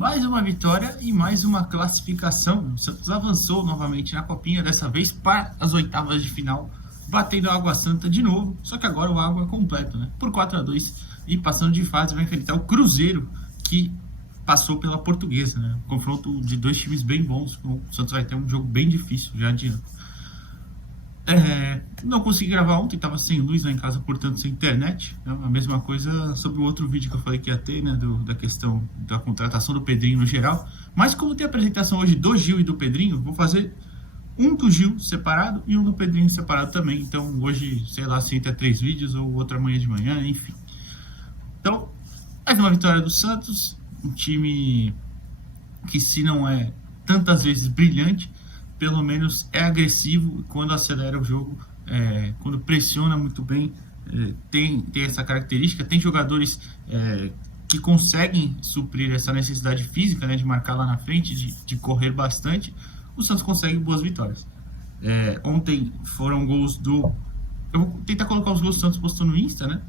Mais uma vitória e mais uma classificação. O Santos avançou novamente na Copinha, dessa vez para as oitavas de final, batendo a Água Santa de novo, só que agora o Água é completo, né? Por 4-2 e passando de fase vai enfrentar o Cruzeiro, que passou pela Portuguesa, né? Um confronto de dois times bem bons. O Santos vai ter um jogo bem difícil, já adianto. Não consegui gravar ontem, estava sem luz lá em casa, portanto sem internet. É a mesma coisa sobre o outro vídeo que eu falei que ia ter, né, da questão da contratação do Pedrinho no geral. Mas como tem a apresentação hoje do Gil e do Pedrinho, vou fazer um do Gil separado e um do Pedrinho separado também. Então hoje, sei lá, se entra 3 vídeos ou outro amanhã de manhã, enfim. Então, mais uma vitória do Santos, um time que, se não é tantas vezes brilhante, pelo menos é agressivo quando acelera o jogo, quando pressiona muito bem, tem essa característica. Tem jogadores que conseguem suprir essa necessidade física, né, de marcar lá na frente, de correr bastante. O Santos consegue boas vitórias. Ontem foram gols do... Eu vou tentar colocar os gols do Santos postou no Insta, né?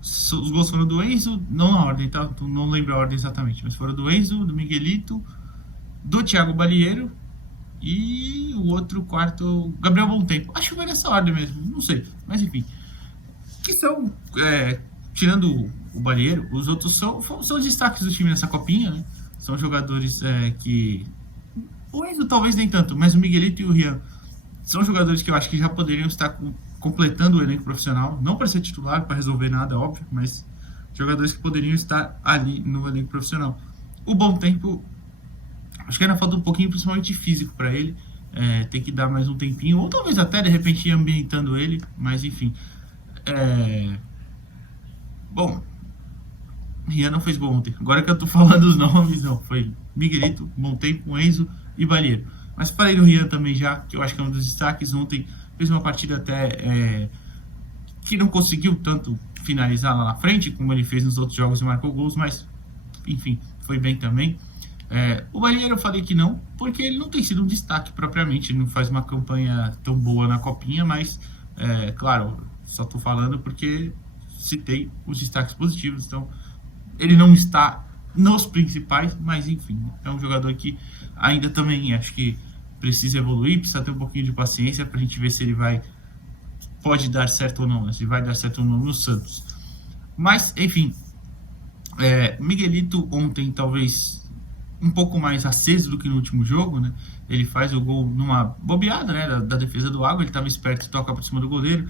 Os gols foram do Enzo, não na ordem, tá? Não lembro a ordem exatamente, mas foram do Enzo, do Miguelito, do Thiago Balieiro e o outro quarto, Gabriel Bom Tempo. Acho que vai nessa ordem mesmo, não sei, mas enfim. Que são, tirando o Balieiro, os outros são os destaques do time nessa copinha, né? São jogadores que... O Enzo talvez nem tanto, mas o Miguelito e o Rian são jogadores que eu acho que já poderiam estar completando o elenco profissional, não para ser titular, para resolver nada, óbvio, mas jogadores que poderiam estar ali no elenco profissional. O Bom Tempo, acho que ainda falta um pouquinho, principalmente físico, para ele. Tem que dar mais um tempinho, ou talvez até de repente ir ambientando ele, mas enfim. Bom, Rian não fez gol ontem. Agora que eu tô falando os nomes, não. Foi Miguelito, Bom Tempo, Enzo e Balieiro. Mas falei do Rian também já, que eu acho que é um dos destaques. Ontem fez uma partida até que não conseguiu tanto finalizar lá na frente, como ele fez nos outros jogos e marcou gols, mas enfim, foi bem também. O Balieiro eu falei que não, porque ele não tem sido um destaque propriamente, ele não faz uma campanha tão boa na Copinha, mas claro, só tô falando porque citei os destaques positivos, então ele não está nos principais, mas enfim, é um jogador que ainda também acho que precisa evoluir, precisa ter um pouquinho de paciência pra gente ver se ele pode dar certo ou não, né? Se vai dar certo ou não no Santos. Mas, enfim, Miguelito ontem talvez um pouco mais aceso do que no último jogo, né? Ele faz o gol numa bobeada, né, da defesa do Água, ele estava esperto e toca por cima do goleiro.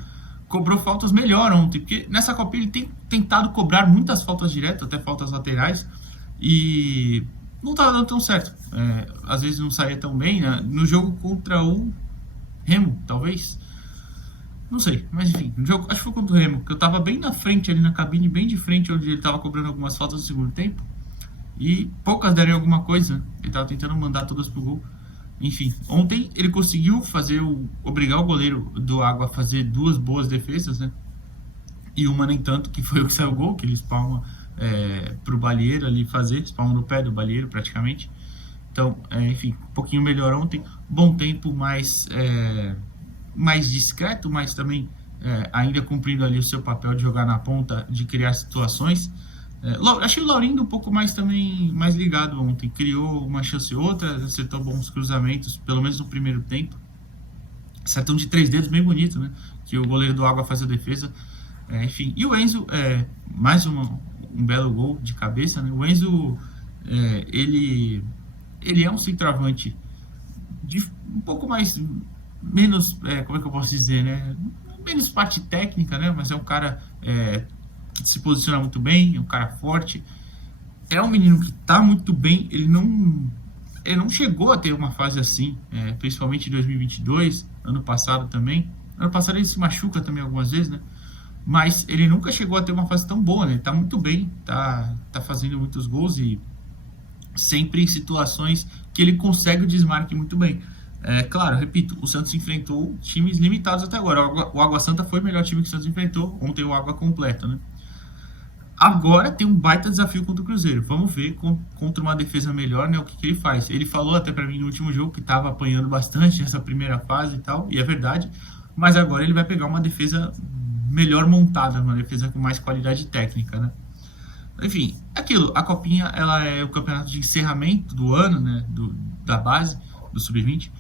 Cobrou faltas melhor ontem, porque nessa Copinha ele tem tentado cobrar muitas faltas diretas, até faltas laterais, e não estava dando tão certo. Às vezes não saía tão bem, né? No jogo contra o Remo, talvez. Não sei, mas enfim, no jogo, acho que foi contra o Remo, que eu tava bem na frente ali na cabine, bem de frente, onde ele tava cobrando algumas faltas no segundo tempo. E poucas deram alguma coisa, né? Ele tava tentando mandar todas pro gol. Enfim, ontem ele conseguiu obrigar o goleiro do Água a fazer 2 boas defesas, né? E uma nem tanto, que foi o que saiu o gol, que ele espalma pro Balieiro ali fazer, espalma no pé do Balieiro praticamente. Então, enfim, um pouquinho melhor ontem. Bom Tempo mais discreto, mas também ainda cumprindo ali o seu papel de jogar na ponta, de criar situações. Achei o Laurindo um pouco mais também mais ligado ontem, criou uma chance ou outra, acertou bons cruzamentos, pelo menos no primeiro tempo. Acertou de 3 dedos bem bonito, né? Que o goleiro do Água faz a defesa. Enfim, e o Enzo, mais um belo gol de cabeça, né? O Enzo, ele é um centroavante um pouco menos, como é que eu posso dizer, né? Menos parte técnica, né? Mas é um cara que se posiciona muito bem, é um cara forte. É um menino que tá muito bem, ele não chegou a ter uma fase assim, principalmente em 2022, ano passado também. Ano passado ele se machuca também algumas vezes, né? Mas ele nunca chegou a ter uma fase tão boa, né? Ele tá muito bem, tá fazendo muitos gols e sempre em situações que ele consegue o desmarque muito bem. Claro, repito, o Santos enfrentou times limitados até agora. O Água Santa foi o melhor time que o Santos enfrentou, ontem o Água completo, né? Agora tem um baita desafio contra o Cruzeiro. Vamos ver contra uma defesa melhor, né, o que ele faz. Ele falou até para mim no último jogo que estava apanhando bastante nessa primeira fase e tal, e é verdade. Mas agora ele vai pegar uma defesa melhor montada, uma defesa com mais qualidade técnica, né? Enfim, aquilo, a Copinha, ela é o campeonato de encerramento do ano, né, da base, do Sub-20.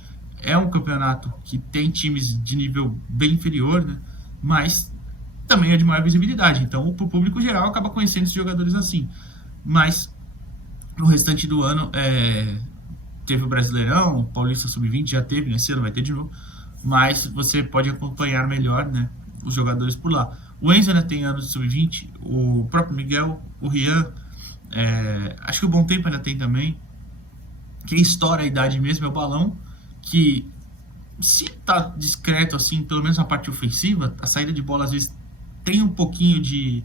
É um campeonato que tem times de nível bem inferior, né, mas também é de maior visibilidade. Então, o público geral acaba conhecendo esses jogadores assim. Mas, no restante do ano, teve o Brasileirão, o Paulista Sub-20 já teve, né, esse ano vai ter de novo. Mas você pode acompanhar melhor, né, os jogadores por lá. O Enzo ainda tem anos de sub-20, o próprio Miguel, o Rian, acho que o Bom Tempo ainda tem também. Quem estoura a idade mesmo é o Balão, que se tá discreto assim, pelo menos na parte ofensiva, a saída de bola às vezes tem um pouquinho de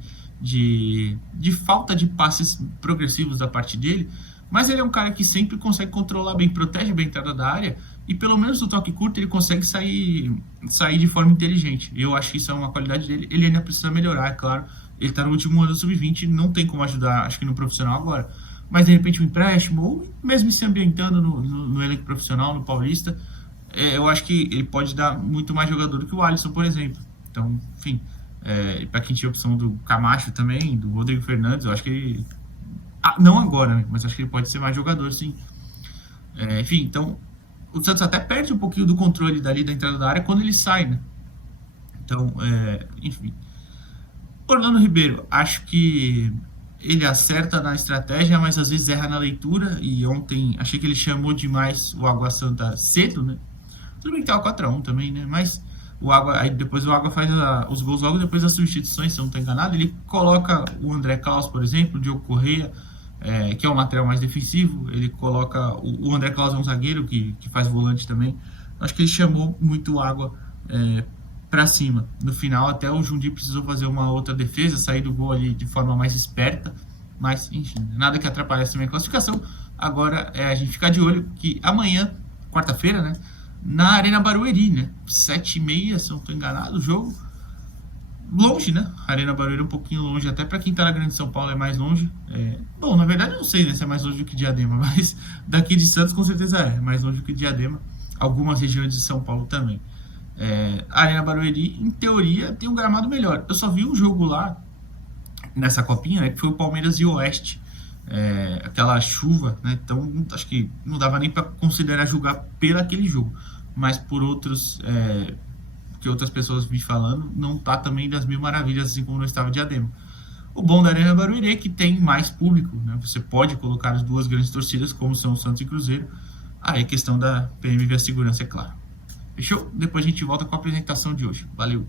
falta de passes progressivos da parte dele, mas ele é um cara que sempre consegue controlar bem, protege bem a entrada da área e pelo menos no toque curto ele consegue sair de forma inteligente. Eu acho que isso é uma qualidade dele. Ele ainda precisa melhorar, é claro. Ele tá no último ano do sub-20, não tem como ajudar, acho que no profissional agora. Mas de repente um empréstimo, ou mesmo se ambientando no elenco profissional, no Paulista, eu acho que ele pode dar muito mais jogador do que o Alisson, por exemplo. Então, enfim, para quem tinha a opção do Camacho também, do Rodrigo Fernandes, eu acho que ele. Não agora, né? Mas acho que ele pode ser mais jogador, sim. Enfim, então, o Santos até perde um pouquinho do controle dali da entrada da área quando ele sai, né? Então, enfim. Orlando Ribeiro, acho que ele acerta na estratégia, mas às vezes erra na leitura. E ontem achei que ele chamou demais o Água Santa cedo, né? Tudo bem que tava 4x1 também, né? Mas o Água, aí depois o Água faz os gols logo depois das substituições, se eu não estou enganado. Ele coloca o André Claus, por exemplo, o Diogo Correia, que é um lateral mais defensivo. Ele coloca. O André Claus é um zagueiro que faz volante também. Acho que ele chamou muito o Água para cima. No final, até o Jundir precisou fazer uma outra defesa, sair do gol ali de forma mais esperta. Mas, enfim, nada que atrapalhe também a classificação. Agora a gente ficar de olho que amanhã, quarta-feira, né? Na Arena Barueri, né? 7h30, se eu não estou enganado, o jogo. Longe, né? A Arena Barueri é um pouquinho longe, até para quem tá na Grande São Paulo é mais longe. Bom, na verdade eu não sei, né, se é mais longe do que Diadema, mas daqui de Santos com certeza é mais longe do que Diadema. Algumas regiões de São Paulo também. A Arena Barueri, em teoria, tem um gramado melhor. Eu só vi um jogo lá, nessa copinha, né, que foi o Palmeiras e Oeste. Aquela chuva, né? Então acho que não dava nem para considerar julgar pelo aquele jogo, mas por outros que outras pessoas vi falando, não tá também das mil maravilhas assim como no estava Diadema. O bom da Arena Barueri é que tem mais público, né? Você pode colocar as duas grandes torcidas como são o Santos e Cruzeiro. Aí a questão da PMV a segurança, é claro. Fechou? Depois a gente volta com a apresentação de hoje. Valeu!